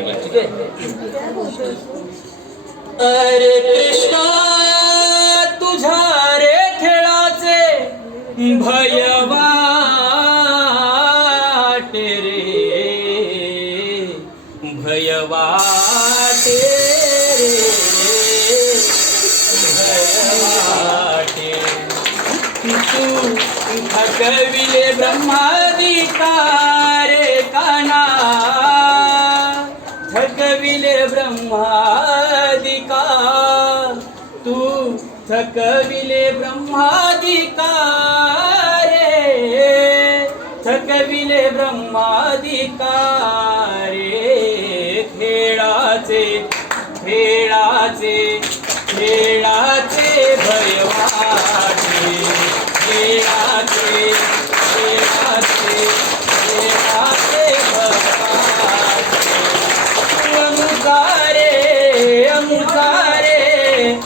जाएगी ठीक है अरे कृष्णा तुझ्या रे खेळाचे भयवा रे. भयवा तू थकविले ब्रह्माधिकारे ब्रह्मादिका। तू थकविले ब्रह्माधिकारे थकविले ब्रह्माधिकारे खेळाचे खेळाचे खेळाचे।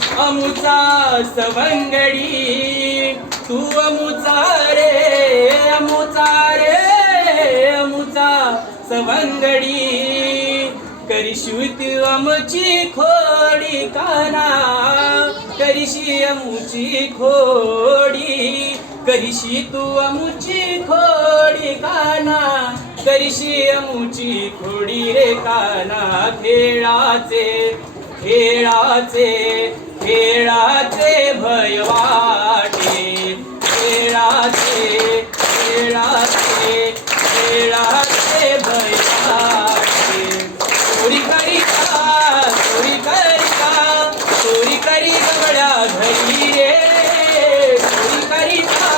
अमुचा सवंगडी तू अमुचा रे अमुचा रे अमुचा सवंगडी. करिशी तू अमुची खोडी काना करिशी अमुची खोडी. करिशी तू अमुची खोडी काना करिशी अमुची खोडी रे काना खेळाचे खेळाचे खेळाचे भय वाटे खेळाचे खेळाचे खेळाचे भय वाटे चोरी करिता चोरी करिता चोरी करी गवळ्या घरी रे. चोरी करिता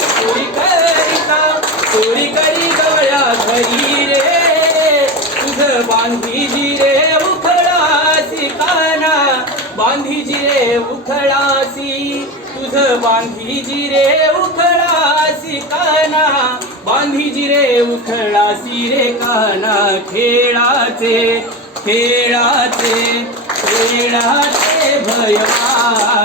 चोरी करिता चोरी करी गवळ्या घरी रे. तुझ बांधीजी रे. उखळासी तुझ बांधीजी रे उखळासी काना. बांधीजी रे उखळासी रे काना. खेळाचे खेळाचे खेळाचे भयवा